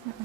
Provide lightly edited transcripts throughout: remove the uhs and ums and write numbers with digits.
Assalamualaikum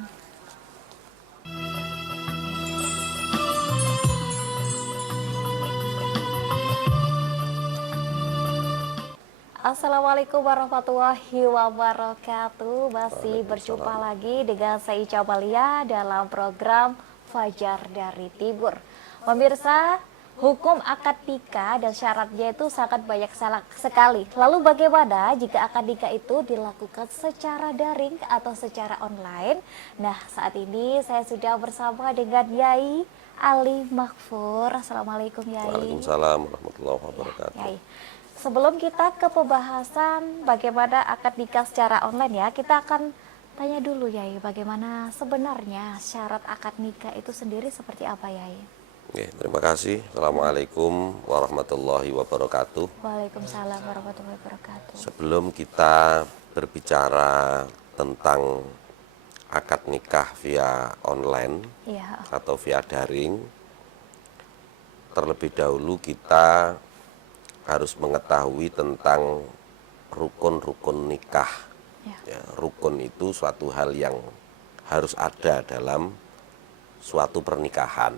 warahmatullahi wabarakatuh. Masih berjumpa lagi dengan saya Ica Balia dalam program Fajar dari Timur. Pemirsa, hukum akad nikah dan syaratnya itu sangat banyak sekali. Lalu bagaimana jika akad nikah itu dilakukan secara daring atau secara online? Nah, saat ini saya sudah bersama dengan Yai Ali Makfur. Assalamualaikum Yai. Waalaikumsalam warahmatullahi wabarakatuh. Yai. Sebelum kita ke pembahasan bagaimana akad nikah secara online ya, kita akan tanya dulu Yai, bagaimana sebenarnya syarat akad nikah itu sendiri seperti apa Yai? Oke, terima kasih. Assalamualaikum warahmatullahi wabarakatuh. Waalaikumsalam warahmatullahi wabarakatuh. Sebelum kita berbicara tentang akad nikah via online Iya. atau via daring, terlebih dahulu kita harus mengetahui tentang rukun-rukun nikah. Ya. Ya, rukun itu suatu hal yang harus ada dalam suatu pernikahan.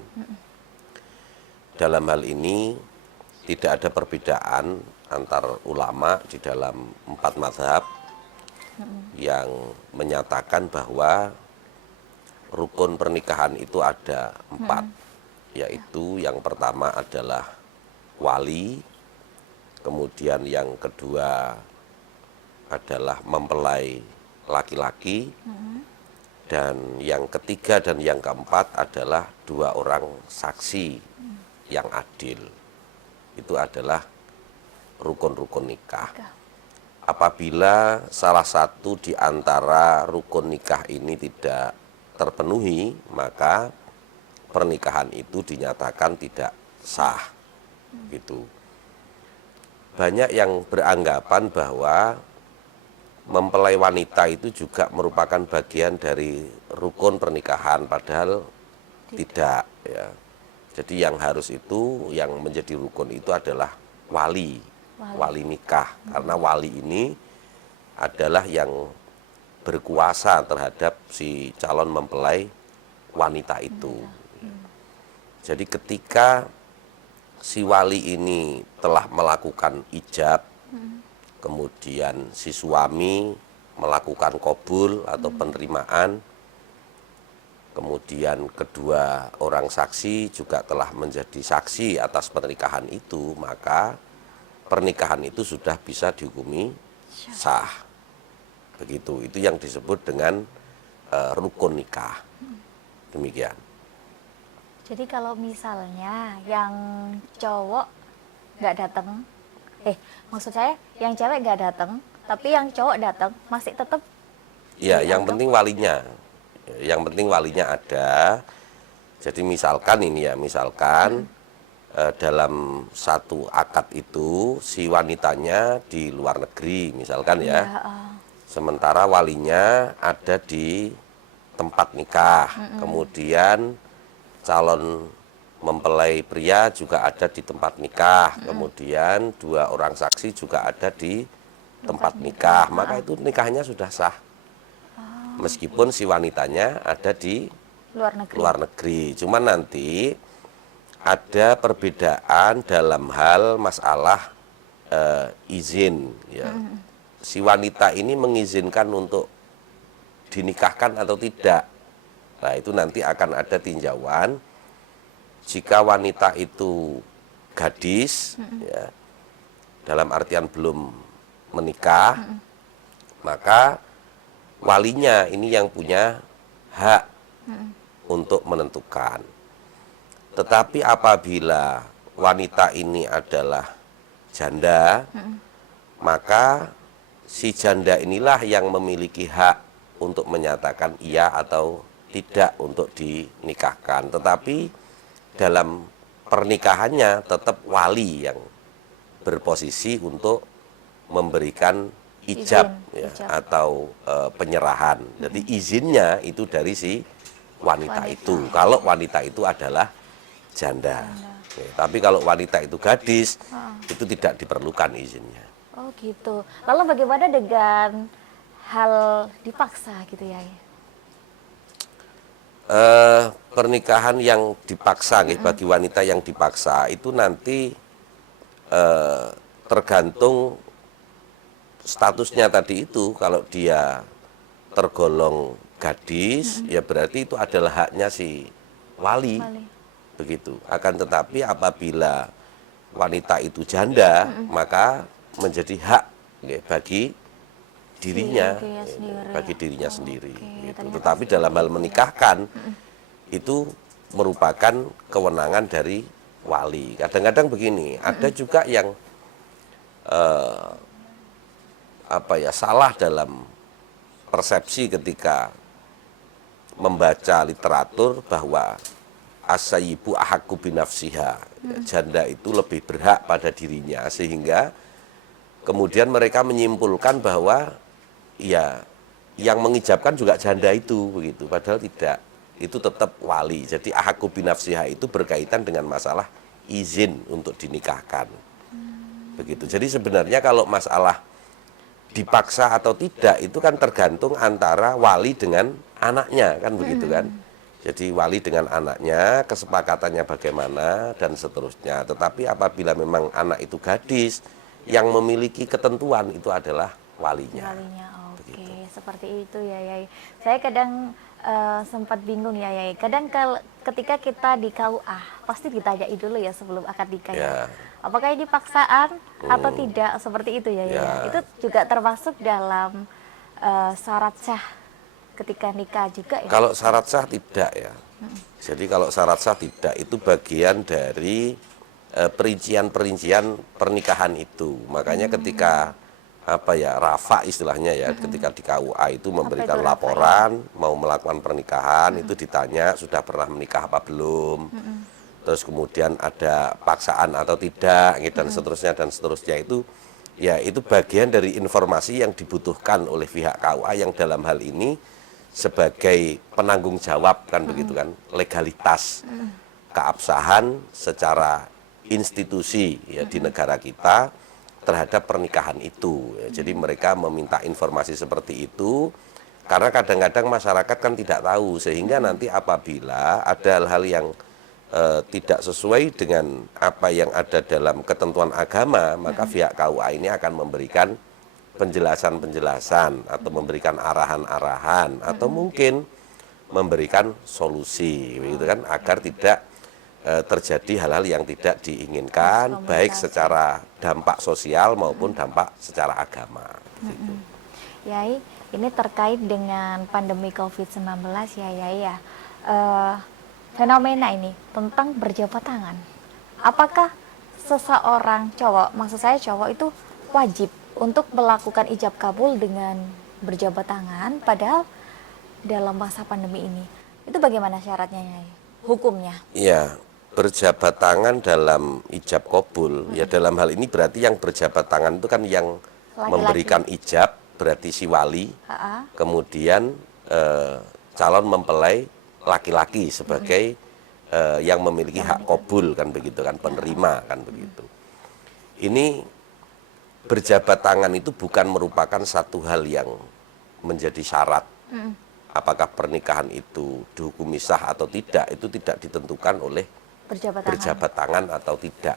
Dalam hal ini tidak ada perbedaan antar ulama di dalam 4 mazhab yang menyatakan bahwa rukun pernikahan itu ada 4, yaitu yang pertama adalah wali, kemudian yang kedua adalah mempelai laki-laki, dan yang ketiga dan yang keempat adalah 2 orang saksi yang adil. Itu adalah rukun-rukun nikah. Apabila salah satu di antara rukun nikah ini tidak terpenuhi, maka pernikahan itu dinyatakan tidak sah. Gitu. Banyak yang beranggapan bahwa mempelai wanita itu juga merupakan bagian dari rukun pernikahan, padahal tidak ya. Jadi yang harus itu, yang menjadi rukun itu adalah wali nikah, karena wali ini adalah yang berkuasa terhadap si calon mempelai wanita itu. Jadi ketika si wali ini telah melakukan ijab, kemudian si suami melakukan qabul atau penerimaan, kemudian kedua orang saksi juga telah menjadi saksi atas pernikahan itu, maka pernikahan itu sudah bisa dihukumi sah. Begitu, itu yang disebut dengan rukun nikah. Demikian. Jadi kalau misalnya yang cowok nggak datang, maksud saya yang cewek nggak datang, tapi yang cowok datang, masih tetap? Ya, yang penting walinya. Yang penting walinya ada. Jadi misalkan ini ya, misalkan dalam satu akad itu si wanitanya di luar negeri, misalkan ya. Sementara walinya ada di tempat nikah. Kemudian calon mempelai pria juga ada di tempat nikah. Kemudian 2 orang saksi juga ada di tempat nikah. Maka itu nikahnya sudah sah. Meskipun si wanitanya ada di luar negeri. Cuman nanti ada perbedaan dalam hal masalah izin ya. Si wanita ini mengizinkan untuk dinikahkan atau tidak. Nah, itu nanti akan ada tinjauan. Jika wanita itu gadis ya, dalam artian belum menikah, maka walinya ini yang punya hak untuk menentukan. Tetapi apabila wanita ini adalah janda, maka si janda inilah yang memiliki hak untuk menyatakan iya atau tidak untuk dinikahkan. Tetapi dalam pernikahannya tetap wali yang berposisi untuk memberikan ijab, atau penyerahan. Jadi izinnya itu dari si wanita itu. Kalau wanita itu adalah janda. Tapi kalau wanita itu gadis, itu tidak diperlukan izinnya. Oh gitu. Lalu bagaimana dengan hal dipaksa gitu ya? Pernikahan yang dipaksa bagi wanita yang dipaksa itu nanti tergantung statusnya tadi itu. Kalau dia tergolong gadis, ya berarti itu adalah haknya si wali, Wali. begitu. Akan tetapi apabila wanita itu janda, maka menjadi hak bagi dirinya, Dirinya sendiri. bagi dirinya sendiri. Oke, Gitu. ternyata Tetapi seperti dalam hal itu ya. menikahkan itu merupakan kewenangan dari wali. Kadang-kadang begini, ada juga yang salah dalam persepsi ketika membaca literatur bahwa asyayibu ahakku binafsiha, janda itu lebih berhak pada dirinya, sehingga kemudian mereka menyimpulkan bahwa ya yang mengijabkan juga janda itu, begitu. Padahal tidak, itu tetap wali. Jadi ahakku binafsiha itu berkaitan dengan masalah izin untuk dinikahkan, begitu. Jadi sebenarnya kalau masalah dipaksa atau tidak itu kan tergantung antara wali dengan anaknya, kan begitu kan. Jadi wali dengan anaknya kesepakatannya bagaimana dan seterusnya. Tetapi apabila memang anak itu gadis, yang memiliki ketentuan itu adalah walinya. Walinya, oke. Begitu. Seperti itu ya, Yai. Saya kadang sempat bingung ya, Yai. Kadang ketika kita di KUA, pasti ditanyai dulu ya sebelum akad nikah ya. Ya. Apakah ini paksaan atau tidak, seperti itu ya, Yai. Ya. Itu juga termasuk dalam syarat sah ketika nikah juga ya? Kalau syarat sah tidak ya. Jadi kalau syarat sah tidak, itu bagian dari perincian-perincian pernikahan itu. Makanya ketika rafa istilahnya ya, ketika di KUA itu memberikan itu rafa, laporan mau melakukan pernikahan, itu ditanya sudah pernah menikah apa belum. Terus kemudian ada paksaan atau tidak gitu, dan seterusnya itu ya, itu bagian dari informasi yang dibutuhkan oleh pihak KUA yang dalam hal ini sebagai penanggung jawab, kan begitu kan, legalitas keabsahan secara institusi ya di negara kita terhadap pernikahan itu ya. Jadi mereka meminta informasi seperti itu karena kadang-kadang masyarakat kan tidak tahu, sehingga nanti apabila ada hal-hal yang tidak sesuai dengan apa yang ada dalam ketentuan agama, maka pihak KUA ini akan memberikan penjelasan-penjelasan atau memberikan arahan-arahan atau mungkin memberikan solusi, begitu kan, agar tidak terjadi hal-hal yang tidak diinginkan, baik secara dampak sosial maupun dampak secara agama. Gitu. Yai, ini terkait dengan pandemi COVID-19 ya, Yai ya. Fenomena ini tentang berjabat tangan. Apakah seseorang cowok, maksud saya cowok itu wajib untuk melakukan ijab kabul dengan berjabat tangan, padahal dalam masa pandemi ini? Itu bagaimana syaratnya, Yai? Hukumnya? Iya, berjabat tangan dalam ijab kabul, ya dalam hal ini berarti yang berjabat tangan itu kan yang Laki-laki. memberikan ijab, berarti si wali, kemudian calon mempelai laki-laki sebagai yang memiliki hak kabul, kan begitu kan, penerima, kan begitu. Ini berjabat tangan itu bukan merupakan satu hal yang menjadi syarat. Apakah pernikahan itu dihukumi sah atau tidak, itu tidak ditentukan oleh berjabat tangan atau tidak.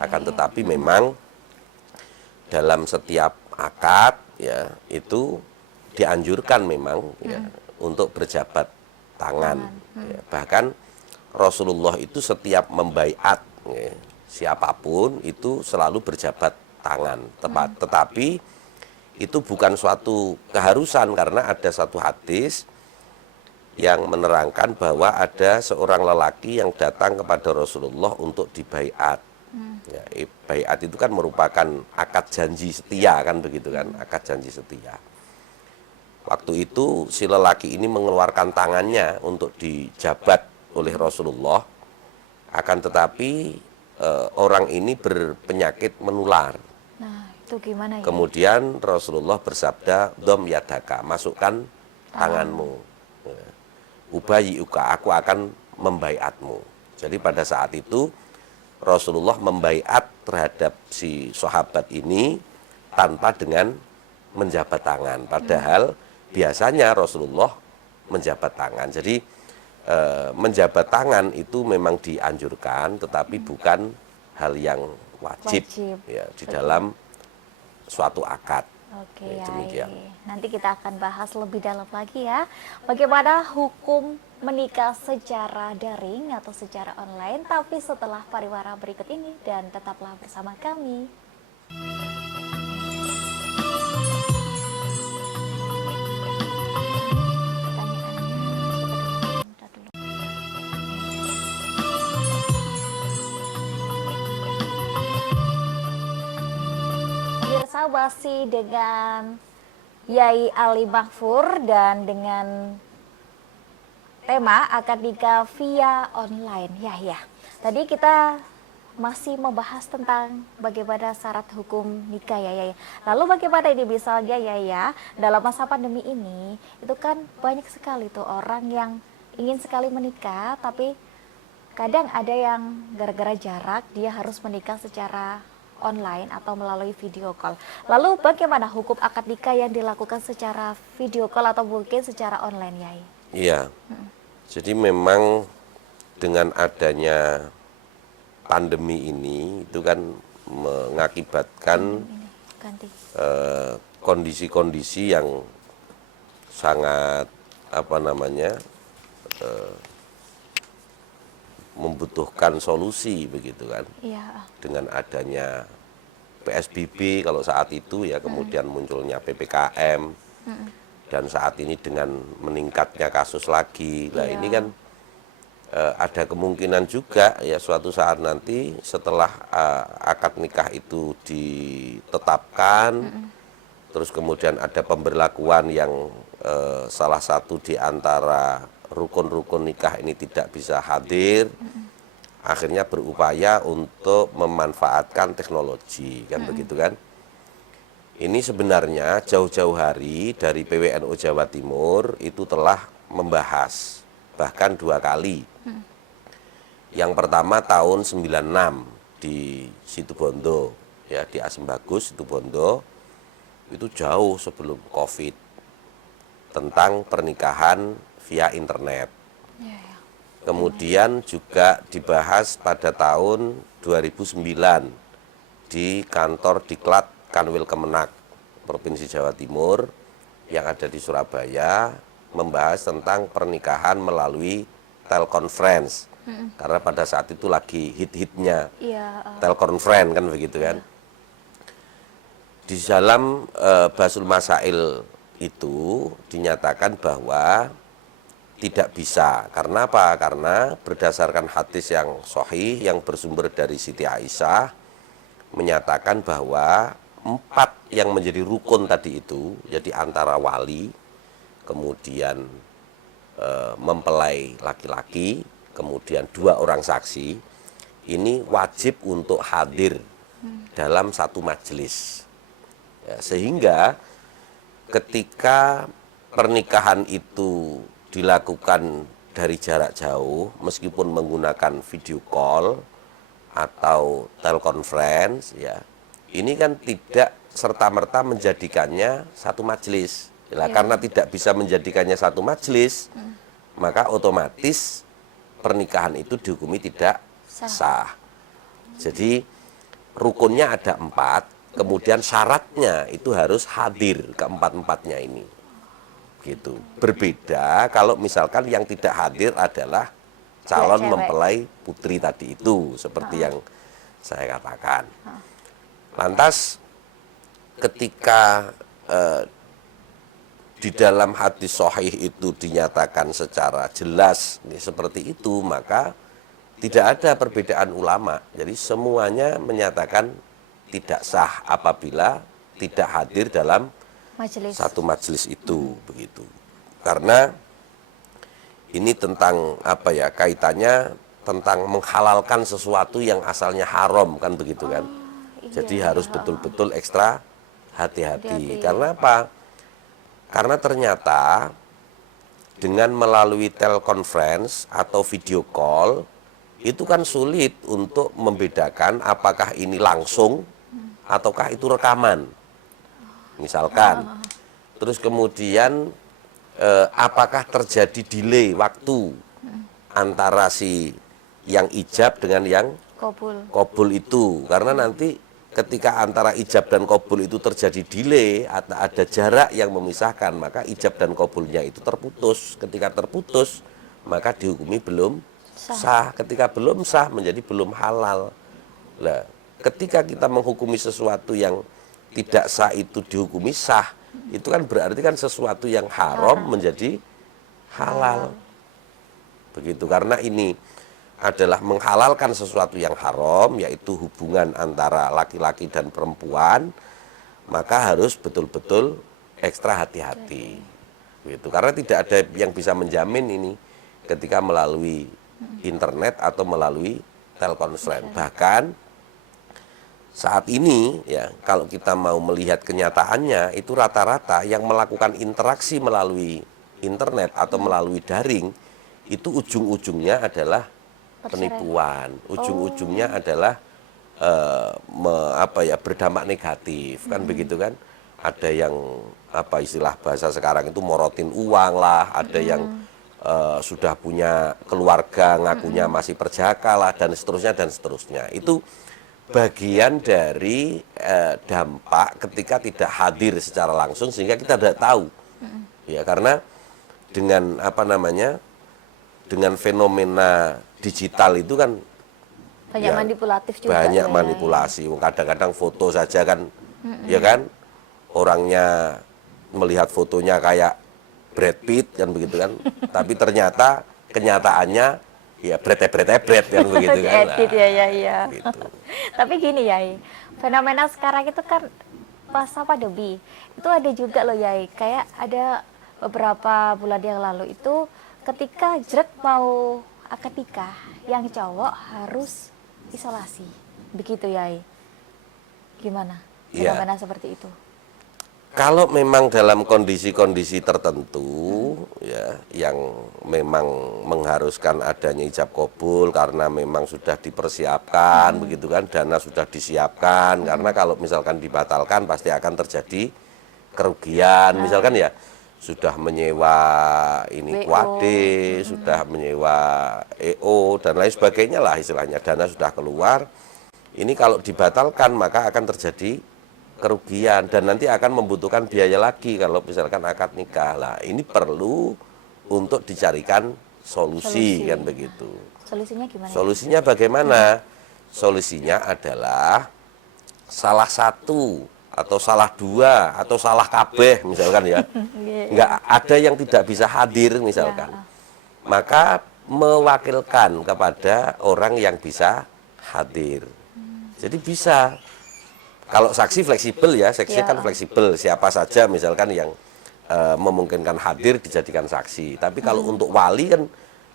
Akan tetapi memang dalam setiap akad ya itu dianjurkan memang ya, untuk berjabat tangan. Ya, bahkan Rasulullah itu setiap membaiat ya, siapapun itu selalu berjabat tangan. Tetapi itu bukan suatu keharusan, karena ada satu hadis yang menerangkan bahwa ada seorang lelaki yang datang kepada Rasulullah untuk dibaiat. Ya, baiat itu kan merupakan akad janji setia, kan begitu kan, akad janji setia. Waktu itu si lelaki ini mengeluarkan tangannya untuk dijabat oleh Rasulullah. Akan tetapi orang ini berpenyakit menular. Nah, itu gimana ya? Kemudian Rasulullah bersabda, "Dom yadaka, masukkan tanganmu. Ubayiuka, aku akan membaiatmu." Jadi pada saat itu Rasulullah membaiat terhadap si sahabat ini tanpa dengan menjabat tangan. Padahal biasanya Rasulullah menjabat tangan. Jadi menjabat tangan itu memang dianjurkan, tetapi bukan hal yang wajib, Wajib. ya di Betul. dalam suatu akad. Oke, Ya, Yai. demikian. Nanti kita akan bahas lebih dalam lagi ya. Bagaimana hukum menikah secara daring atau secara online, tapi setelah pariwara berikut ini, dan tetaplah bersama kami. Pertanyaannya, coba dulu. Pemirsa masih dengan Yai Ali Mahfur dan dengan tema akad nikah via online. Ya. Tadi kita masih membahas tentang bagaimana syarat hukum nikah ya. Lalu bagaimana ini misalnya ya, dalam masa pandemi ini itu kan banyak sekali tuh orang yang ingin sekali menikah, tapi kadang ada yang gara-gara jarak dia harus menikah secara online atau melalui video call. Lalu bagaimana hukum akad nikah yang dilakukan secara video call atau mungkin secara online, Yai? Iya. Jadi memang dengan adanya pandemi ini itu kan mengakibatkan Ini ganti. kondisi-kondisi yang sangat membutuhkan solusi begitu kan. Iya. Dengan adanya PSBB kalau saat itu ya, kemudian munculnya PPKM, dan saat ini dengan meningkatnya kasus lagi. Nah, Iya. ini kan ada kemungkinan juga ya suatu saat nanti setelah akad nikah itu ditetapkan, terus kemudian ada pemberlakuan yang salah satu di antara rukun-rukun nikah ini tidak bisa hadir, akhirnya berupaya untuk memanfaatkan teknologi, kan begitu kan. Ini sebenarnya jauh-jauh hari dari PWNU Jawa Timur itu telah membahas, bahkan 2 kali. Yang pertama tahun 96 di Situbondo, ya di Asembagus Situbondo, itu jauh sebelum COVID, tentang pernikahan via internet. Iya. Kemudian juga dibahas pada tahun 2009 di kantor Diklat Kanwil Kemenak Provinsi Jawa Timur yang ada di Surabaya, membahas tentang pernikahan melalui telekonferensi. Karena pada saat itu lagi hit-hitnya Iya. telekonferensi kan begitu kan. Di dalam Basul Masail itu dinyatakan bahwa tidak bisa. Karena apa? Karena berdasarkan hadis yang sahih yang bersumber dari Siti Aisyah menyatakan bahwa 4 yang menjadi rukun tadi itu, jadi antara wali, kemudian mempelai laki-laki, kemudian 2 orang saksi, ini wajib untuk hadir dalam satu majelis. Ya, sehingga ketika pernikahan itu dilakukan dari jarak jauh, meskipun menggunakan video call atau telekonferensi, ya, ini kan tidak serta-merta menjadikannya satu majelis. Ya, karena tidak bisa menjadikannya satu majelis, maka otomatis pernikahan itu dihukumi tidak sah. Jadi rukunnya ada 4, kemudian syaratnya itu harus hadir keempat-empatnya ini. Gitu. Berbeda kalau misalkan yang tidak hadir adalah calon cewek. mempelai putri tadi itu, seperti yang saya katakan. Lantas ketika di dalam hadis sahih itu dinyatakan secara jelas seperti itu, maka tidak ada perbedaan ulama. Jadi semuanya menyatakan tidak sah apabila tidak hadir dalam Majelis. satu majelis itu, begitu. Karena ini tentang kaitannya tentang menghalalkan sesuatu yang asalnya haram, kan begitu kan. Jadi harus betul-betul ekstra hati-hati. Karena apa? Karena ternyata dengan melalui telekonferensi atau video call itu kan sulit untuk membedakan apakah ini langsung ataukah itu rekaman. Misalkan, terus kemudian apakah terjadi delay waktu antara si yang ijab dengan yang qabul itu, karena nanti ketika antara ijab dan qabul itu terjadi delay atau ada jarak yang memisahkan, maka ijab dan qabulnya itu terputus. Ketika terputus, maka dihukumi belum sah. Ketika belum sah, menjadi belum halal. Nah, ketika kita menghukumi sesuatu yang tidak sah itu dihukumi sah, itu kan berarti kan sesuatu yang haram menjadi halal. Begitu, karena ini adalah menghalalkan sesuatu yang haram, yaitu hubungan antara laki-laki dan perempuan, maka harus betul-betul ekstra hati-hati. Gitu. Karena tidak ada yang bisa menjamin ini ketika melalui internet atau melalui telekonferensi. Bahkan saat ini ya, kalau kita mau melihat kenyataannya, itu rata-rata yang melakukan interaksi melalui internet atau melalui daring, itu ujung-ujungnya adalah penipuan, ujung-ujungnya adalah berdampak negatif, kan begitu kan? Ada yang istilah bahasa sekarang itu morotin uang lah, ada yang sudah punya keluarga ngakunya masih perjaka lah, dan seterusnya. Itu bagian dari dampak ketika tidak hadir secara langsung, sehingga kita tidak tahu. Ya, karena dengan dengan fenomena digital itu kan banyak manipulatif juga. Banyak manipulasi. Kadang-kadang foto saja kan, ya kan, orangnya melihat fotonya kayak Brad Pitt kan begitu kan, tapi ternyata kenyataannya ya bret kan begitu kan. Edit ya. Gitu. Tapi gini ya, fenomena sekarang itu kan masa pandemi itu ada juga loh ya, kayak ada beberapa bulan yang lalu itu ketika jret mau akad nikah, yang cowok harus isolasi, begitu ya. Gimana fenomena seperti itu? Kalau memang dalam kondisi-kondisi tertentu ya, yang memang mengharuskan adanya ijab qabul karena memang sudah dipersiapkan begitu kan, dana sudah disiapkan, karena kalau misalkan dibatalkan pasti akan terjadi kerugian, misalkan ya sudah menyewa ini kuade, sudah menyewa EO dan lain sebagainya lah istilahnya, dana sudah keluar. Ini kalau dibatalkan maka akan terjadi kerugian dan nanti akan membutuhkan biaya lagi kalau misalkan akad nikah. Lah, ini perlu untuk dicarikan solusi kan begitu. Solusinya gimana? Solusinya bagaimana? Solusinya adalah salah satu atau salah dua atau salah kabeh misalkan ya, nggak ada yang tidak bisa hadir misalkan, maka mewakilkan kepada orang yang bisa hadir. Jadi bisa, kalau saksi fleksibel ya, saksi kan fleksibel, siapa saja misalkan yang memungkinkan hadir dijadikan saksi. Tapi kalau untuk wali kan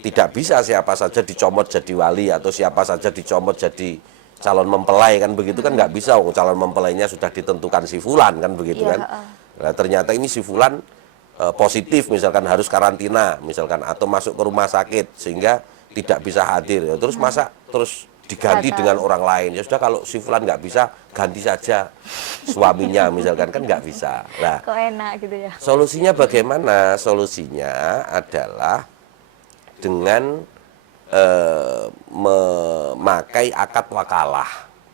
tidak bisa siapa saja dicomot jadi wali atau siapa saja dicomot jadi calon mempelai kan begitu kan, nggak bisa. Calon mempelainya sudah ditentukan si fulan kan begitu kan. Nah, ternyata ini si fulan positif misalkan harus karantina misalkan atau masuk ke rumah sakit sehingga tidak bisa hadir ya, terus masa terus diganti dengan orang lain. Ya sudah, kalau si fulan nggak bisa, ganti saja suaminya misalkan, kan nggak bisa. Nah, kok enak gitu ya. Solusinya bagaimana? Solusinya adalah dengan memakai akad wakalah.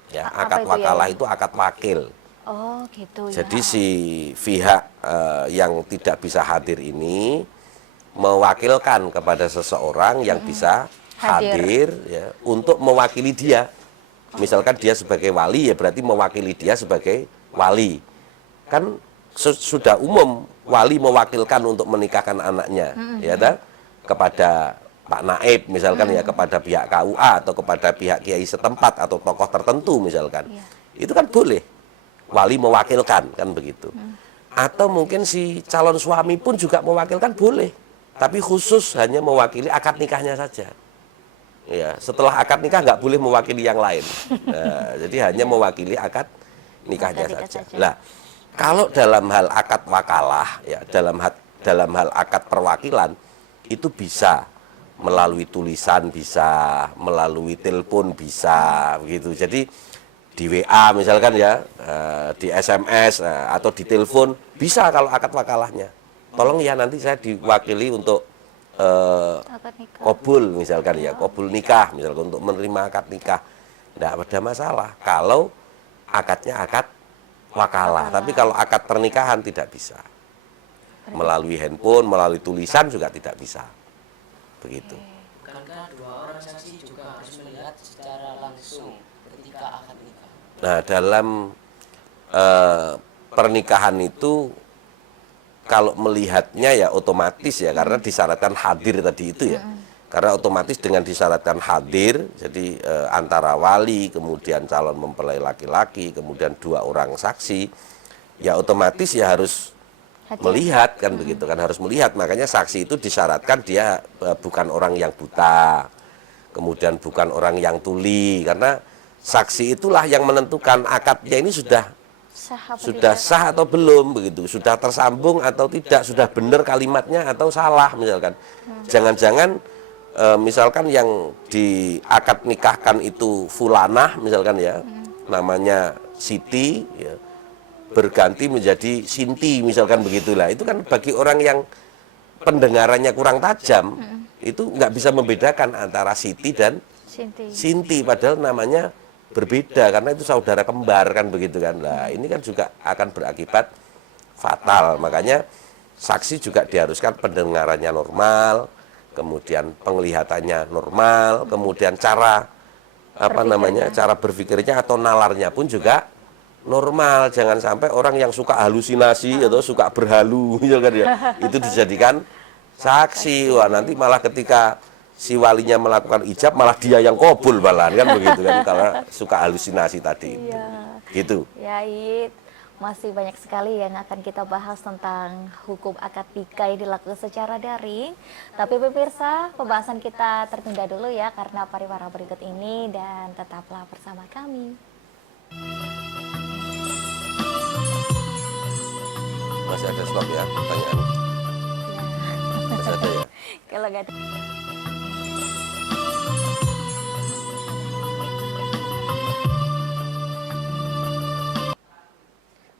Ya, akad wakalah itu akad wakil. Oh gitu ya. Jadi si pihak yang tidak bisa hadir ini mewakilkan kepada seseorang yang bisa hadir ya, untuk mewakili dia. Misalkan dia sebagai wali, ya berarti mewakili dia sebagai wali. Kan sudah umum wali mewakilkan untuk menikahkan anaknya, ya kan? Kepada Pak Naib misalkan ya, kepada pihak KUA atau kepada pihak kiai setempat atau tokoh tertentu misalkan. Itu kan boleh. Wali mewakilkan kan begitu. Atau mungkin si calon suami pun juga mewakilkan boleh. Tapi khusus hanya mewakili akad nikahnya saja. Ya, setelah akad nikah nggak boleh mewakili yang lain. Nah, jadi hanya mewakili akad nikahnya saja. Nah, kalau dalam hal akad wakalah, ya dalam hal akad perwakilan itu bisa melalui tulisan, bisa melalui telepon, bisa begitu. Jadi di WA misalkan ya, di SMS atau di telepon bisa kalau akad wakalahnya. Tolong ya nanti saya diwakili untuk nikah. kobul misalkan ya, kobul nikah misalkan untuk menerima akad nikah, tidak ada masalah kalau akadnya akad wakalah. Tapi kalau akad pernikahan tidak bisa, melalui handphone, melalui tulisan juga tidak bisa, begitu. Bukankah dua orang saksi juga harus melihat secara langsung ketika akad nikah? Nah, dalam pernikahan itu kalau melihatnya ya otomatis ya, karena disyaratkan hadir tadi itu ya. Karena otomatis dengan disyaratkan hadir, jadi antara wali, kemudian calon mempelai laki-laki, kemudian dua orang saksi, ya otomatis ya harus melihat kan begitu kan, harus melihat. Makanya saksi itu disyaratkan dia bukan orang yang buta, kemudian bukan orang yang tuli, karena saksi itulah yang menentukan akadnya ini sudah sah atau belum begitu, sudah tersambung atau tidak, sudah benar kalimatnya atau salah misalkan. Jangan-jangan misalkan yang di akad nikahkan itu fulanah misalkan ya, namanya Siti ya, berganti menjadi Sinti misalkan begitulah. Itu kan bagi orang yang pendengarannya kurang tajam, itu nggak bisa membedakan antara Siti dan Sinti, padahal namanya berbeda karena itu saudara kembar kan begitu kan. Nah, ini kan juga akan berakibat fatal. Makanya saksi juga diharuskan pendengarannya normal, kemudian penglihatannya normal, kemudian cara cara berpikirnya atau nalarnya pun juga normal. Jangan sampai orang yang suka halusinasi atau suka berhalu kan ya, itu dijadikan saksi. Wah, nanti malah ketika si walinya melakukan ijab malah dia yang kobul malahan kan begitu kan, karena suka halusinasi tadi itu. Gitu. Ya, masih banyak sekali yang akan kita bahas tentang hukum akad nikah yang dilakukan secara daring. Tapi pemirsa, pembahasan kita tertunda dulu ya karena pariwara berikut ini, dan tetaplah bersama kami. Masih ada slot ya pertanyaan? Masih ada ya? Kalau nggak ada.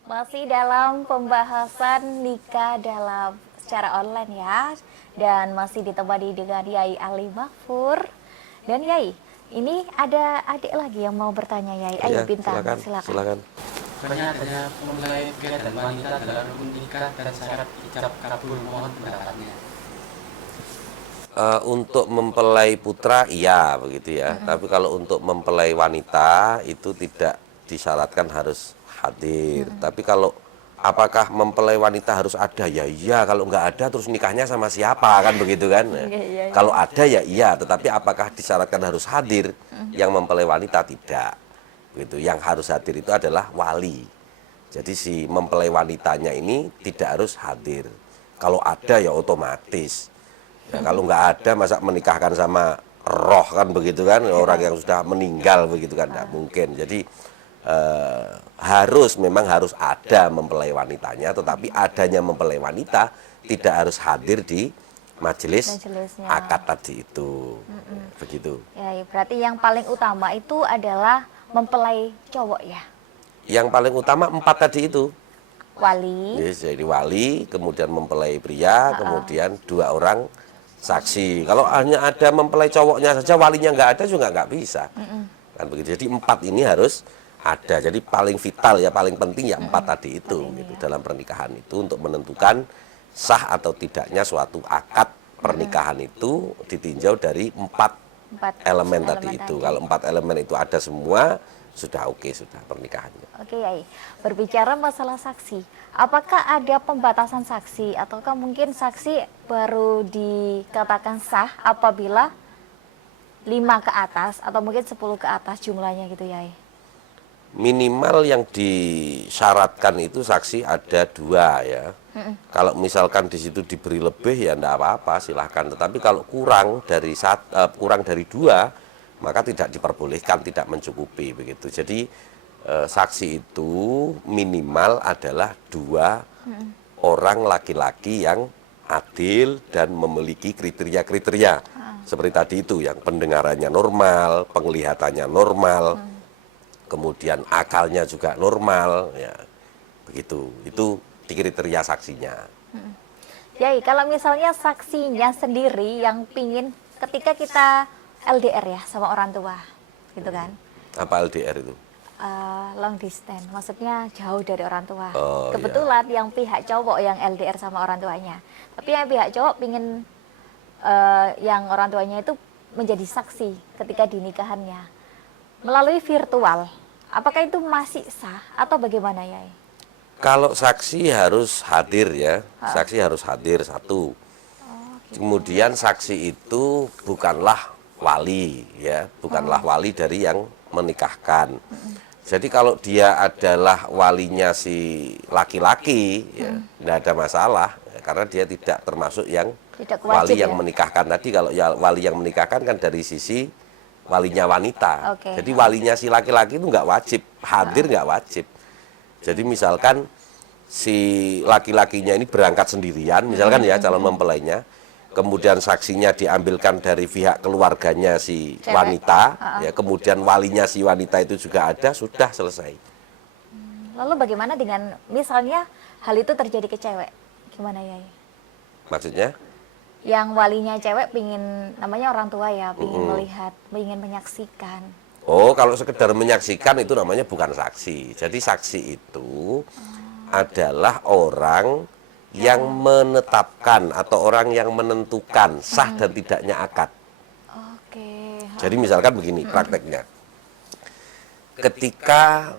Masih dalam pembahasan nikah dalam secara online ya, dan masih ditemani dengan Yai Ali Makfur. Dan Yai, ini ada adik lagi yang mau bertanya Yai. Ayo Ya, Bintang, silakan. Banyak adanya memulai pria dan wanita dalam rukun nikah dan syarat ijab kabul, mohon pendapatnya. Untuk mempelai putra iya begitu ya. Tapi kalau untuk mempelai wanita itu tidak disyaratkan harus hadir. Tapi kalau apakah mempelai wanita harus ada, ya iya. Kalau nggak ada terus nikahnya sama siapa kan begitu kan. Iya. Kalau ada ya iya, tetapi apakah disyaratkan harus hadir? Yang mempelai wanita tidak begitu. Yang harus hadir itu adalah wali. Jadi si mempelai wanitanya ini tidak harus hadir. Kalau ada ya otomatis. Ya, kalau nggak ada masa menikahkan sama roh kan begitu kan, orang yang sudah meninggal begitu kan, nggak mungkin. Jadi memang harus ada mempelai wanitanya, tetapi adanya mempelai wanita tidak harus hadir di majelisnya akad tadi itu. Begitu. Ya, berarti yang paling utama itu adalah mempelai cowok ya. Yang paling utama 4 tadi itu. Wali. Yes, jadi wali, kemudian mempelai pria, kemudian 2 orang saksi. Kalau hanya ada mempelai cowoknya saja, walinya nggak ada juga nggak bisa. Kan begitu. Jadi 4 ini harus ada. Jadi paling vital ya, paling penting ya 4 tadi itu gitu, dalam pernikahan itu untuk menentukan sah atau tidaknya suatu akad pernikahan itu ditinjau dari 4 elemen tadi itu. Kalau 4 elemen itu ada semua, sudah oke, sudah pernikahannya. Oke Yai, berbicara masalah saksi, apakah ada pembatasan saksi ataukah mungkin saksi baru dikatakan sah apabila 5 ke atas atau mungkin 10 ke atas jumlahnya gitu Yai? Minimal yang disyaratkan itu saksi ada 2 ya. Kalau misalkan di situ diberi lebih ya enggak apa-apa, silahkan. Tetapi kalau kurang dari 2 maka tidak diperbolehkan, tidak mencukupi begitu. Jadi saksi itu minimal adalah 2 orang laki-laki yang adil dan memiliki kriteria-kriteria seperti tadi itu, yang pendengarannya normal, penglihatannya normal, kemudian akalnya juga normal, ya begitu. Itu kriteria saksinya. Yai, kalau misalnya saksinya sendiri yang pingin ketika kita LDR ya sama orang tua, gitu kan? Apa LDR itu? Long distance, maksudnya jauh dari orang tua. Oh, Kebetulan yang pihak cowok yang LDR sama orang tuanya, tapi yang pihak cowok pingin yang orang tuanya itu menjadi saksi ketika di nikahannya melalui virtual. Apakah itu masih sah atau bagaimana ya? Kalau saksi harus hadir ya, saksi harus hadir satu. Kemudian saksi itu bukanlah wali ya, bukanlah wali dari yang menikahkan. Jadi kalau dia adalah walinya si laki-laki, ya tidak ada masalah, ya, karena dia tidak termasuk yang Tidak wali wajib yang ya? menikahkan. Tadi kalau ya wali yang menikahkan kan dari sisi walinya wanita. Oke. Jadi walinya si laki-laki itu nggak wajib, hadir nggak wajib. Jadi misalkan si laki-lakinya ini berangkat sendirian, misalkan ya calon mempelainya, kemudian saksinya diambilkan dari pihak keluarganya si Cewek. wanita, ya kemudian walinya si wanita itu juga ada, sudah selesai. Lalu bagaimana dengan misalnya hal itu terjadi ke cewek? Gimana ya? Maksudnya? Yang walinya cewek pingin, namanya orang tua ya, pingin melihat, pingin menyaksikan. Oh, kalau sekedar menyaksikan itu namanya bukan saksi. Jadi saksi itu adalah orang yang menetapkan atau orang yang menentukan sah dan tidaknya akad. Oke. Jadi misalkan begini prakteknya. Ketika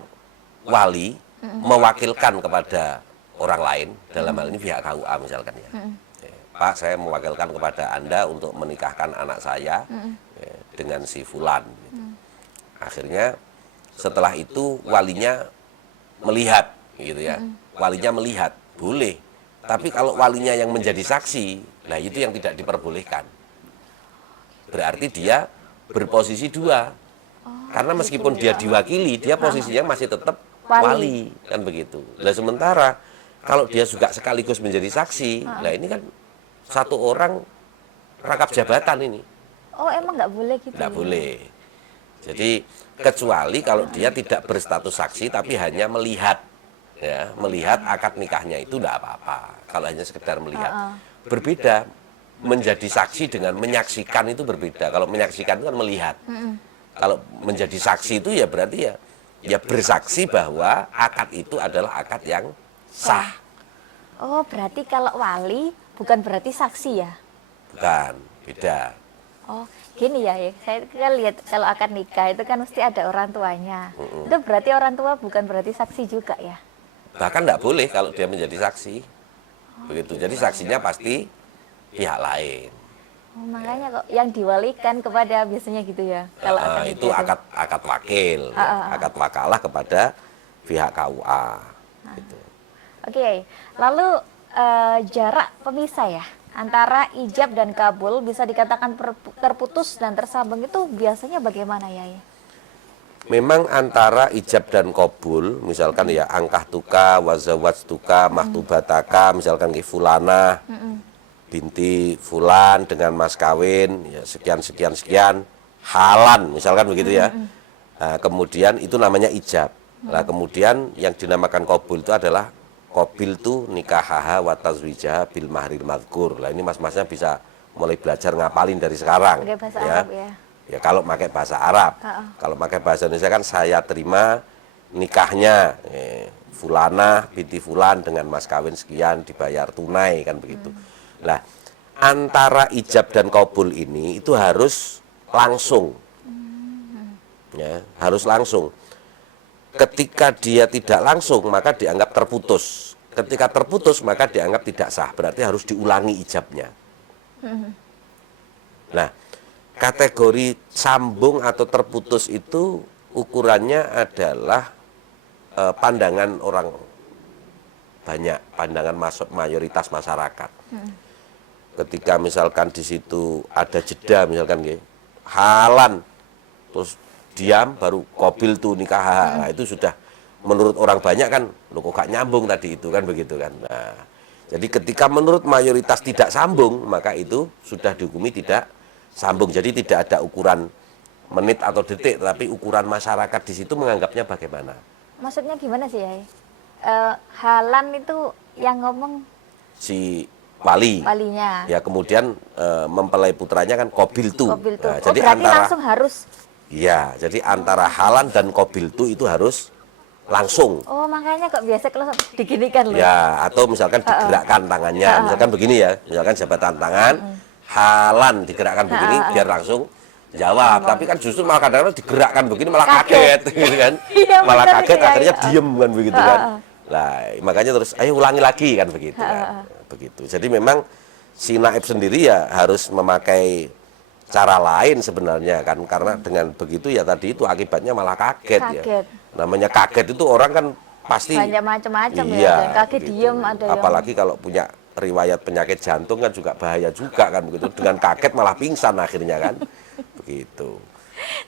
wali mewakilkan kepada orang lain, dalam hal ini pihak KUA misalkan ya. Pak, saya mewakilkan kepada Anda untuk menikahkan anak saya dengan si Fulan. Gitu. Akhirnya setelah itu walinya melihat, gitu ya. Walinya melihat, boleh. Tapi kalau walinya yang menjadi saksi, nah itu yang tidak diperbolehkan. Berarti dia berposisi dua. Karena meskipun dia diwakili, dia posisinya masih tetap wali, kan begitu. Nah sementara kalau dia juga sekaligus menjadi saksi, nah ini kan satu orang rangkap jabatan ini. Oh, emang nggak boleh gitu? Tidak ya? boleh. Jadi kecuali kalau dia tidak berstatus saksi tapi hanya melihat, ya melihat akad nikahnya itu tidak apa-apa. Kalau hanya sekedar melihat, berbeda menjadi saksi dengan menyaksikan itu berbeda. Kalau menyaksikan itu kan melihat. Kalau menjadi saksi itu ya berarti ya bersaksi bahwa akad itu adalah akad yang sah. Oh, berarti kalau wali bukan berarti saksi ya? Bukan, beda. Oh, gini ya, saya kan lihat kalau akad nikah itu kan mesti ada orang tuanya. Itu berarti orang tua bukan berarti saksi juga ya? Bahkan tidak boleh kalau dia menjadi saksi. Begitu. Jadi saksinya pasti pihak lain. Oh, makanya kok yang diwalikan kepada biasanya gitu ya? Kalau akad nikah Itu akad wakil, ya. Akad wakalah kepada pihak KUA. Gitu. Oke, lalu jarak pemisah ya antara ijab dan kabul bisa dikatakan terputus dan tersambung itu biasanya bagaimana ya? Memang antara ijab dan kabul, misalkan ya angkah tuka, wazawaj tuka, mahtubataka, misalkan ke fulana, binti fulan dengan mas kawin, ya sekian sekian sekian, halan, misalkan begitu ya. Nah, kemudian itu namanya ijab. Nah, kemudian yang dinamakan kabul itu adalah qabil tu nikahaha wa tazwijaha bil mahril madhkur. Lah ini mas-masnya bisa mulai belajar ngapalin dari sekarang. Pakai bahasa ya. Arab ya? Ya kalau pakai bahasa Arab. Kalau pakai bahasa Indonesia kan saya terima nikahnya fulana binti fulan dengan mas kawin sekian dibayar tunai kan begitu. Nah, antara ijab dan kabul ini itu harus langsung. Ya, harus langsung. Ketika dia tidak langsung maka dianggap terputus. Ketika terputus maka dianggap tidak sah. Berarti harus diulangi ijabnya. Nah, kategori sambung atau terputus itu ukurannya adalah pandangan orang banyak, pandangan mayoritas masyarakat. Ketika misalkan di situ ada jeda misalkan halan terus diam baru qabil tu nikah, nah, itu sudah menurut orang banyak kan lo kok gak nyambung tadi itu kan begitu kan. Nah, jadi ketika menurut mayoritas tidak sambung maka itu sudah dihukumi tidak sambung. Jadi tidak ada ukuran menit atau detik tapi ukuran masyarakat di situ menganggapnya bagaimana. Maksudnya gimana sih ya? Halan itu yang ngomong Si wali. Walinya. Ya kemudian mempelai putranya kan kobiltu. Kobiltu. Nah, Oh, jadi berarti antara langsung harus. ya, jadi antara halan dan kobiltu itu harus langsung. Oh, makanya kok biasa kalau diginikan loh. Ya, atau misalkan digerakkan tangannya, misalkan begini ya, misalkan jabatan tangan, halan digerakkan begini biar langsung jawab. Tapi kan justru malah kadang-kadang digerakkan begini malah kaget, gitu kan? Iya, Malah bener kaget itu, ya, akhirnya iya. diem kan begitu kan? Lah, makanya terus ayo ulangi lagi kan begitu kan? Begitu. Jadi memang si naib sendiri ya harus memakai cara lain sebenarnya kan, karena dengan begitu ya tadi itu akibatnya malah kaget, ya. Kaget. Namanya kaget itu orang kan pasti Banyak macam-macam ya. iya, Ada yang kaget begitu. diem, ada yang Apalagi kalau punya riwayat penyakit jantung kan juga bahaya juga kan begitu. Dengan kaget malah pingsan akhirnya kan. Begitu.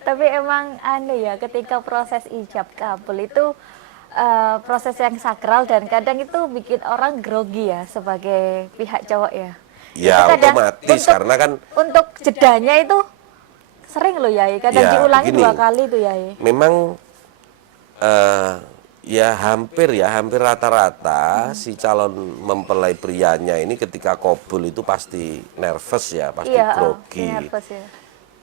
Tapi emang aneh ya, ketika proses ijab kabul itu proses yang sakral dan kadang itu bikin orang grogi ya sebagai pihak cowok ya. Ya Itu kadang otomatis karena kan untuk jedanya itu sering loh ya, kadang Ya, diulangi begini. 2 kali tuh ya. memang ya hampir rata-rata si calon mempelai prianya ini ketika kobul itu pasti nervous ya, pasti Iya, grogi. nervous ya.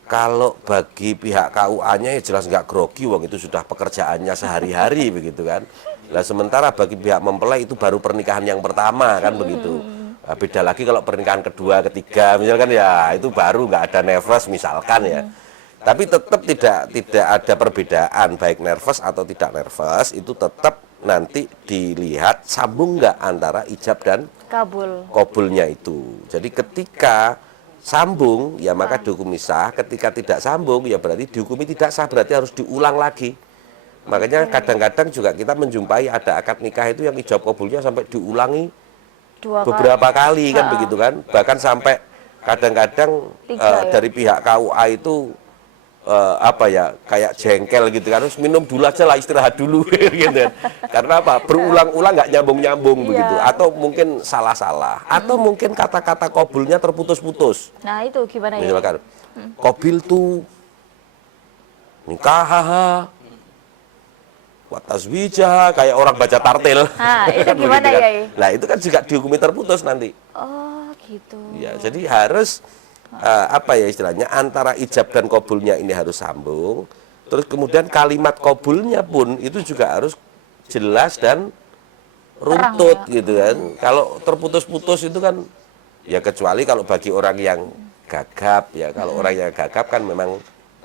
Kalau bagi pihak KUA-nya ya jelas nggak grogi, wong itu sudah pekerjaannya sehari-hari begitu kan. Nah sementara bagi pihak mempelai itu baru pernikahan yang pertama kan begitu. Nah, beda lagi kalau pernikahan kedua, ketiga misalkan ya itu baru nggak ada nervous misalkan ya. Tapi tetap tidak ada perbedaan baik nervous atau tidak nervous, itu tetap nanti dilihat sambung nggak antara ijab dan Kabul. kobulnya itu. Jadi ketika sambung ya maka dihukumi sah, ketika tidak sambung ya berarti dihukumi tidak sah, berarti harus diulang lagi. Makanya kadang-kadang juga kita menjumpai ada akad nikah itu yang ijab kabulnya sampai diulangi 2 kali. beberapa kali kan begitu kan. Bahkan sampai kadang-kadang 3 ya? dari pihak KUA itu apa ya kayak jengkel gitu kan, harus minum dulu aja lah, istirahat dulu gitu kan. Karena apa, berulang-ulang nggak nyambung-nyambung Iya. begitu, atau mungkin salah-salah, atau mungkin kata-kata kobulnya terputus-putus. Nah, itu gimana ya? Misalkan kobil tuh nikah wataswijah, kayak orang baca tartil. Nah, itu Kan gimana begitu kan. ya? Nah itu kan juga dihukumi terputus nanti. Oh, gitu. Ya, jadi harus apa ya istilahnya, antara ijab dan kobulnya ini harus sambung. Terus kemudian kalimat kobulnya pun itu juga harus jelas dan runtut gitu kan. Kalau terputus-putus itu kan ya, kecuali kalau bagi orang yang gagap ya. Kalau orang yang gagap kan memang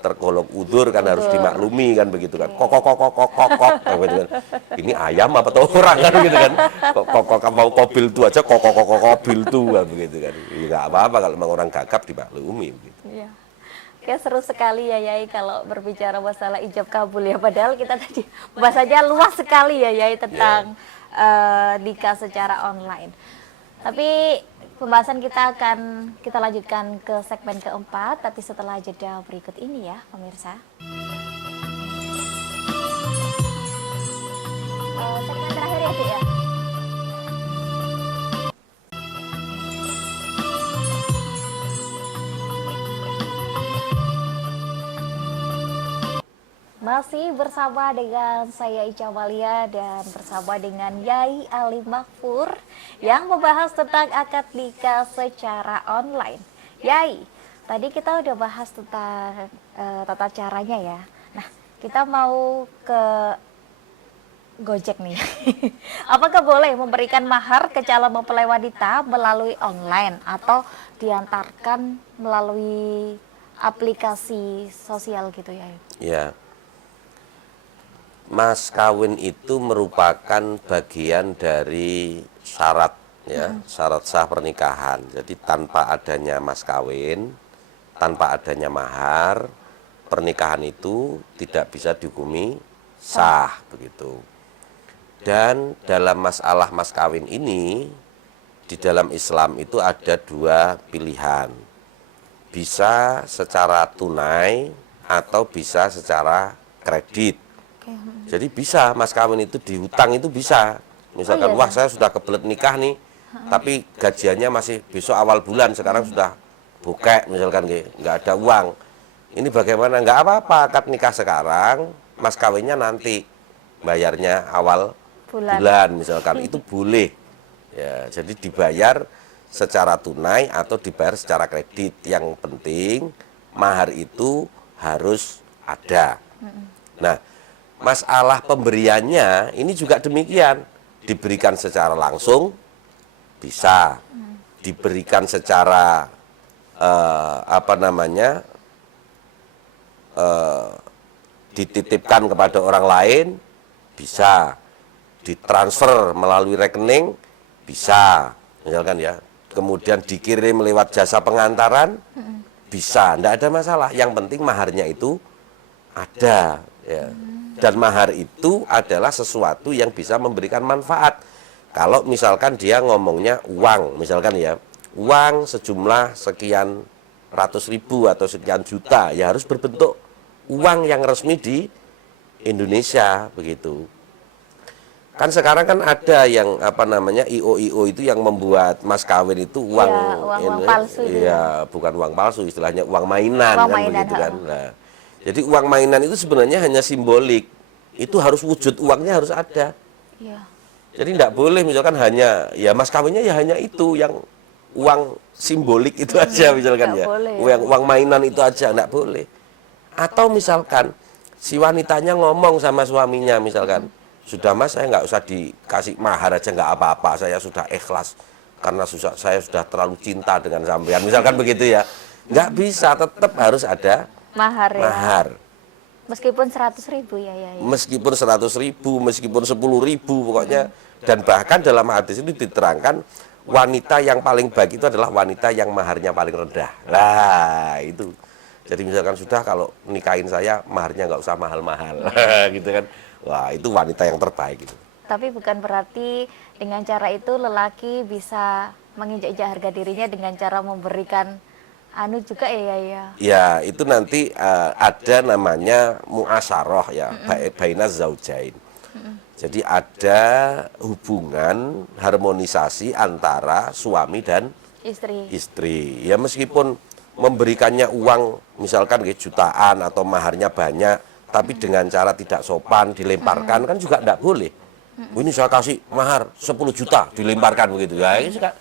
tergolong udur kan, harus dimaklumi kan begitu kan. Kok gitu kan. Ini ayam apa tuh orang kan gitu kan. Kok mau kobil tuh aja kok kobil tuh kan begitu kan. Ya enggak apa-apa kalau memang orang gagap dimaklumi begitu. Iya. Oke, seru sekali ya Yai kalau berbicara masalah ijab kabul ya. Padahal kita tadi bahasanya luas sekali ya Yai tentang nikah secara online. Tapi pembahasan kita akan kita lanjutkan ke segmen keempat, tapi setelah jeda berikut ini ya pemirsa. Segmen terakhir ya Dek ya. Masih bersama dengan saya Ica Malia dan bersama dengan Yai Ali Makfur yang membahas tentang akad nikah secara online. Yai, tadi kita udah bahas tentang tata caranya ya. Nah, kita mau ke Gojek nih. Apakah boleh memberikan mahar ke calon mempelai wanita melalui online atau diantarkan melalui aplikasi sosial gitu ya? Ya. Mas kawin itu merupakan bagian dari syarat ya, syarat sah pernikahan. Jadi tanpa adanya mas kawin, tanpa adanya mahar, pernikahan itu tidak bisa dihukumi sah begitu. Dan dalam masalah mas kawin ini, di dalam Islam itu ada 2 pilihan. Bisa secara tunai atau bisa secara kredit. Jadi bisa mas kawin itu dihutang itu bisa. Misalkan wah saya sudah kebelet nikah nih, tapi gajiannya masih besok awal bulan, sekarang sudah bokek misalkan nggak ada uang. Ini bagaimana? Nggak apa-apa, akad nikah sekarang, mas kawinnya nanti bayarnya awal bulan misalkan, itu boleh. Ya, jadi dibayar secara tunai atau dibayar secara kredit. Yang penting mahar itu harus ada. Nah, masalah pemberiannya ini juga demikian, diberikan secara langsung bisa, diberikan secara dititipkan kepada orang lain bisa, ditransfer melalui rekening bisa, misalkan ya, kemudian dikirim lewat jasa pengantaran bisa, tidak ada masalah. Yang penting maharnya itu ada, ya. Dan mahar itu adalah sesuatu yang bisa memberikan manfaat. Kalau misalkan dia ngomongnya uang, misalkan ya, uang sejumlah sekian ratus ribu atau sekian juta, ya harus berbentuk uang yang resmi di Indonesia, begitu. Kan sekarang kan ada yang IO itu yang membuat mas kawin itu uang, ya, uang palsu. Iya, bukan uang palsu, istilahnya uang mainan, uang kan mainan, begitu kan. Nah, jadi uang mainan itu sebenarnya hanya simbolik. Itu harus wujud uangnya harus ada. Ya. Jadi tidak boleh misalkan hanya ya mas kawinnya ya hanya itu yang uang simbolik itu aja misalkan ya. Boleh, Uang mainan itu aja tidak boleh. Atau misalkan si wanitanya ngomong sama suaminya misalkan, sudah mas saya nggak usah dikasih mahar aja nggak apa-apa, saya sudah ikhlas karena saya sudah terlalu cinta dengan sampean misalkan begitu ya. Nggak bisa, tetap harus ada mahar, ya. Mahar. Meskipun 100.000 ya. Meskipun 100.000, meskipun 10.000 pokoknya. Dan bahkan dalam hadis itu diterangkan wanita yang paling baik itu adalah wanita yang maharnya paling rendah. Nah itu. Jadi misalkan sudah kalau nikahin saya maharnya nggak usah mahal-mahal, gitu kan. Wah itu wanita yang terbaik itu. Tapi bukan berarti dengan cara itu lelaki bisa menginjak-injak harga dirinya dengan cara memberikan juga ya. Ya itu nanti ada namanya muasyarah ya, baina zaujain. Jadi ada hubungan harmonisasi antara suami dan istri. Ya meskipun memberikannya uang misalkan jutaan atau maharnya banyak, tapi dengan cara tidak sopan dilemparkan kan juga tidak boleh. Ini saya kasih mahar 10 juta dilemparkan begitu ya, ini juga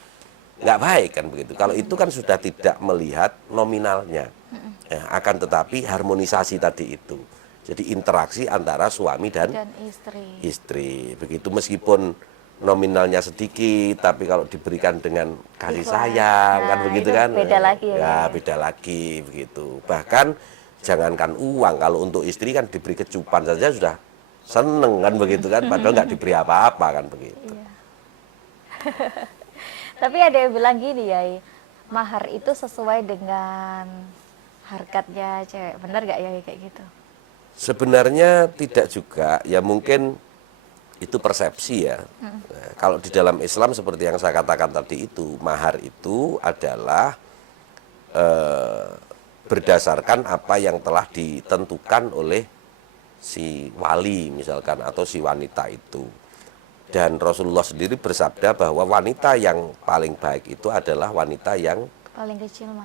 nggak baik kan begitu. Kalau itu kan sudah tidak melihat nominalnya, ya, akan tetapi harmonisasi tadi itu. Jadi interaksi antara suami dan istri. Begitu meskipun nominalnya sedikit, tapi kalau diberikan dengan kasih sayang kan begitu kan. Beda lagi ya. Beda lagi begitu. Bahkan jangankan uang, kalau untuk istri kan diberi kecupan saja sudah seneng kan begitu kan. Padahal nggak diberi apa-apa kan begitu. Iya. Tapi ada yang bilang gini ya, mahar itu sesuai dengan harkatnya cewek. Benar gak ya kayak gitu? Sebenarnya tidak juga, ya mungkin itu persepsi ya. Nah, kalau di dalam Islam seperti yang saya katakan tadi itu, mahar itu adalah berdasarkan apa yang telah ditentukan oleh si wali misalkan atau si wanita itu. Dan Rasulullah sendiri bersabda bahwa wanita yang paling baik itu adalah wanita yang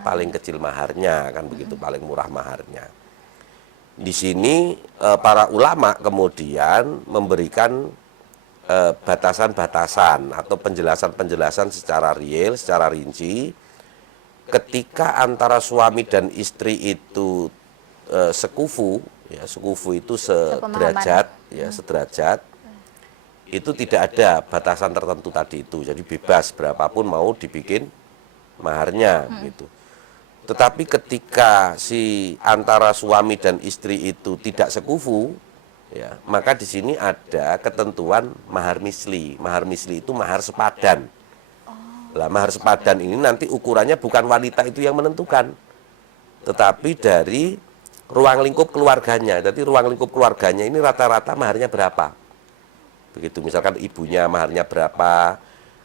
paling kecil maharnya kan begitu, paling murah maharnya. Di sini para ulama kemudian memberikan batasan-batasan atau penjelasan-penjelasan secara real, secara rinci. Ketika antara suami dan istri itu sekufu, ya sekufu itu sederajat, ya sederajat. Itu tidak ada batasan tertentu tadi itu, jadi bebas berapapun mau dibikin maharnya gitu. Tetapi ketika si antara suami dan istri itu tidak sekufu, ya maka di sini ada ketentuan mahar misli. Mahar misli itu mahar sepadan. Lah mahar sepadan ini nanti ukurannya bukan wanita itu yang menentukan, tetapi dari ruang lingkup keluarganya. Jadi ruang lingkup keluarganya ini rata-rata maharnya berapa? Begitu, misalkan ibunya maharnya berapa,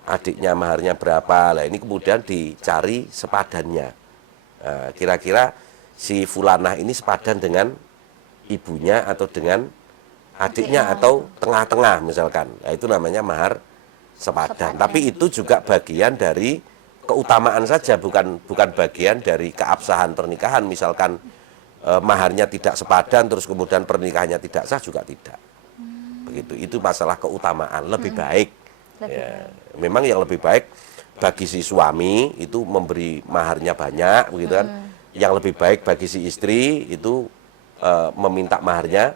adiknya maharnya berapa. Lah ini kemudian dicari sepadannya. Kira-kira si fulanah ini sepadan dengan ibunya atau dengan adiknya atau tengah-tengah misalkan. Nah, itu namanya mahar sepadan. Tapi itu juga bagian dari keutamaan saja, bukan bagian dari keabsahan pernikahan. Misalkan maharnya tidak sepadan terus kemudian pernikahannya tidak sah, juga tidak. Begitu, itu masalah keutamaan lebih baik. Memang yang lebih baik bagi si suami itu memberi maharnya banyak begitu kan. Yang lebih baik bagi si istri itu meminta maharnya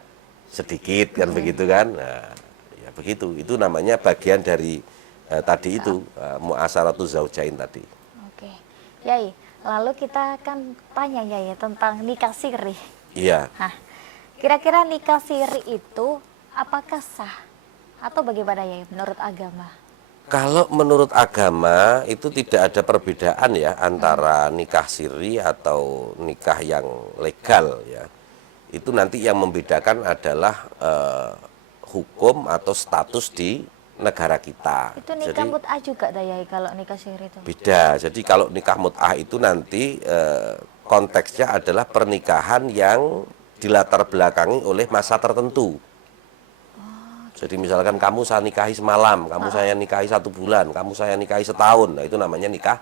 sedikit kan begitu kan. Nah, ya begitu. Itu namanya bagian dari tadi itu mu'asyaratuz zaujain tadi. Oke. Yai, lalu kita akan tanya Yai tentang nikah siri. Iya. Nah, kira-kira nikah siri itu apakah sah atau bagaimana Yai menurut agama? Kalau menurut agama itu tidak ada perbedaan ya antara nikah siri atau nikah yang legal ya. Itu nanti yang membedakan adalah hukum atau status di negara kita. Itu nikah mut'ah juga dah Yai kalau nikah siri itu? Beda. Jadi kalau nikah mut'ah itu nanti konteksnya adalah pernikahan yang dilatar belakangi oleh masa tertentu. Jadi misalkan kamu saya nikahi semalam, kamu saya nikahi 1 bulan, kamu saya nikahi setahun, nah itu namanya nikah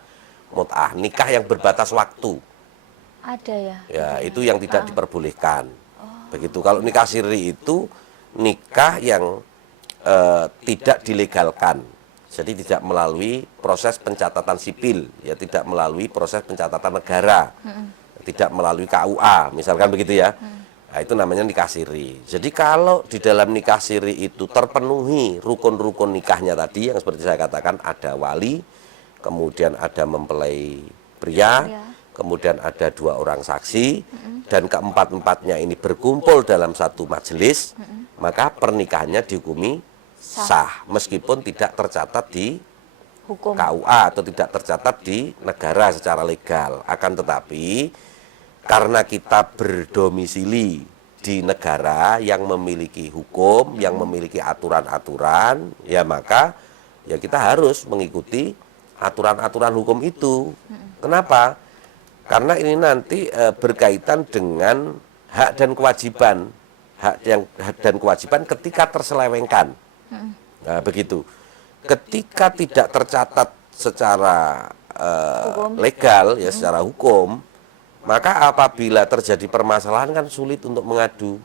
mut'ah, nikah yang berbatas waktu. Ada ya? Ya, itu yang tidak diperbolehkan. Begitu. Kalau nikah siri itu nikah yang tidak dilegalkan. Jadi tidak melalui proses pencatatan sipil, ya tidak melalui proses pencatatan negara. Tidak melalui KUA, misalkan begitu ya. Nah, itu namanya nikah siri. Jadi kalau di dalam nikah siri itu terpenuhi rukun-rukun nikahnya tadi yang seperti saya katakan, ada wali, kemudian ada mempelai pria, kemudian ada 2 orang saksi, dan keempat-empatnya ini berkumpul dalam satu majelis, maka pernikahannya dihukumi sah, meskipun tidak tercatat di Hukum. KUA atau tidak tercatat di negara secara legal. Akan tetapi karena kita berdomisili di negara yang memiliki hukum, yang memiliki aturan-aturan, ya maka ya kita harus mengikuti aturan-aturan hukum itu. Kenapa? Karena ini nanti berkaitan dengan hak dan kewajiban, hak dan kewajiban ketika terselewengkan. Nah, begitu. Ketika tidak tercatat secara legal, ya secara hukum, maka apabila terjadi permasalahan kan sulit untuk mengadu.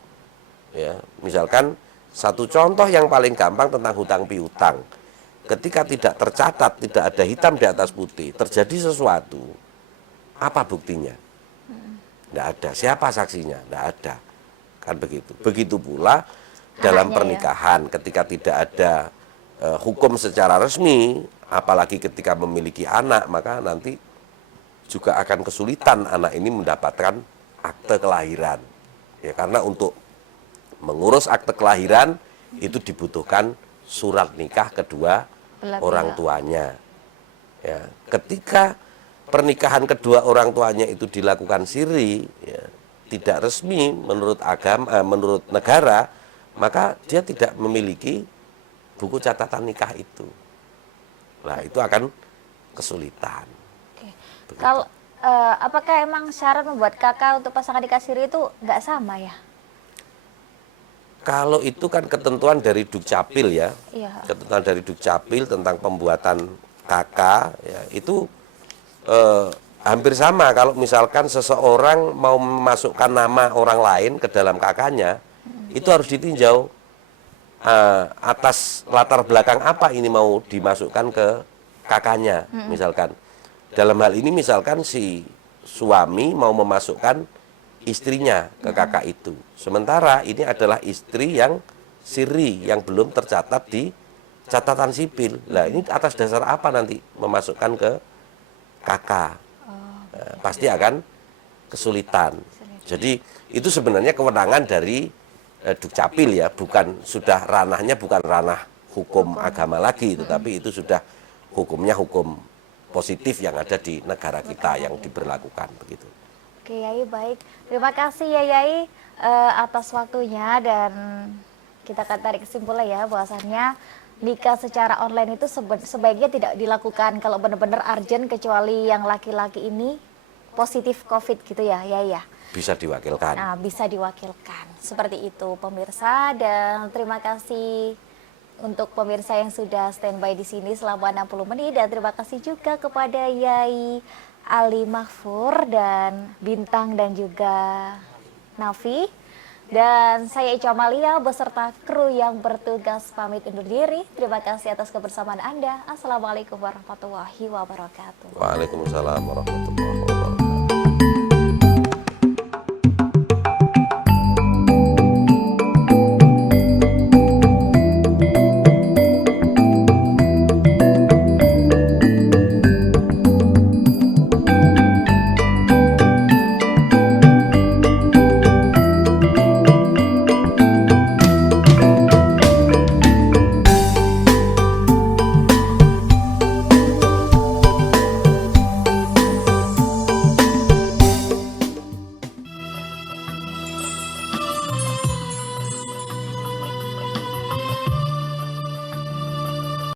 Ya, misalkan satu contoh yang paling gampang tentang hutang piutang. Ketika tidak tercatat, tidak ada hitam di atas putih, terjadi sesuatu, apa buktinya? Tidak ada. Siapa saksinya? Tidak ada. Kan begitu. Begitu pula dalam pernikahan, ketika tidak ada hukum secara resmi, apalagi ketika memiliki anak, maka nanti juga akan kesulitan anak ini mendapatkan akte kelahiran. Ya, karena untuk mengurus akte kelahiran itu dibutuhkan surat nikah kedua orang tuanya. Ya, ketika pernikahan kedua orang tuanya itu dilakukan siri, ya, tidak resmi menurut agama, menurut negara, maka dia tidak memiliki buku catatan nikah itu. Nah, itu akan kesulitan. Kalau apakah emang syarat membuat kakak untuk pasangan nikah siri itu nggak sama ya? Kalau itu kan ketentuan dari Dukcapil ya, Iya. ketentuan dari Dukcapil tentang pembuatan kakak, ya, itu hampir sama. Kalau misalkan seseorang mau memasukkan nama orang lain ke dalam kakaknya, itu harus ditinjau atas latar belakang apa ini mau dimasukkan ke kakaknya, misalkan. Dalam hal ini misalkan si suami mau memasukkan istrinya ke kakak itu. Sementara ini adalah istri yang siri, yang belum tercatat di catatan sipil. Nah, ini atas dasar apa nanti memasukkan ke kakak? Nah, pasti akan kesulitan. Jadi itu sebenarnya kewenangan dari Dukcapil ya, sudah ranahnya bukan ranah hukum agama lagi, tetapi itu sudah hukumnya hukum positif yang ada di negara kita yang diberlakukan begitu. Oke Yai, baik. Terima kasih ya Yai atas waktunya, dan kita akan tarik kesimpulan ya bahwasannya nikah secara online itu sebaiknya tidak dilakukan kalau benar-benar urgent, kecuali yang laki-laki ini positif COVID gitu ya Yai ya. Bisa diwakilkan. Nah, bisa diwakilkan. Seperti itu pemirsa, dan terima kasih untuk pemirsa yang sudah standby di sini selama 60 menit, dan terima kasih juga kepada Yai Ali Mahfur dan Bintang dan juga Nafi. Dan saya Ica Amalia beserta kru yang bertugas pamit undur diri. Terima kasih atas kebersamaan Anda. Assalamualaikum warahmatullahi wabarakatuh. Waalaikumsalam warahmatullahi wabarakatuh.